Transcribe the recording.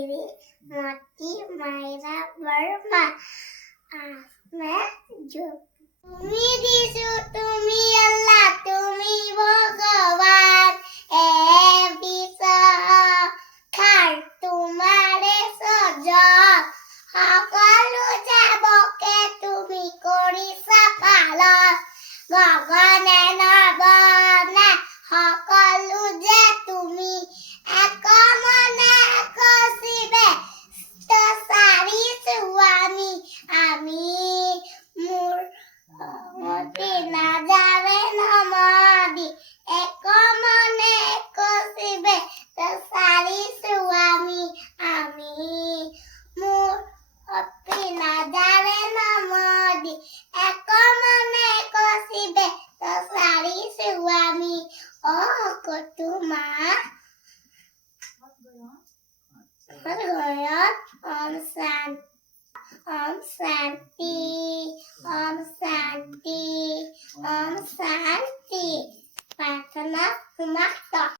मेरी मोती मायरा वर्मा मैं जो তুমি দিছো তুমি আল্লাহ তুমি ভগবান এ বিশ্বখাৰ তোমাৰে সজগ সকলো যাবকে তুমি কৰিছা পালন গগনে নবনে সকলো যে তুমি একমনে কচিবে চাৰিছো আমি মোৰ মতি নাযাবে নমদি একমনে কচিবে চাৰিছো আমি মোৰ মতি নাযাবে নমদি একমনে কচিবে চাৰিছো আমি কতুমা ঘৰত Om Shanti, Om Shanti, Om Shanti. প্ৰাৰ্থনা সমাপ্ত।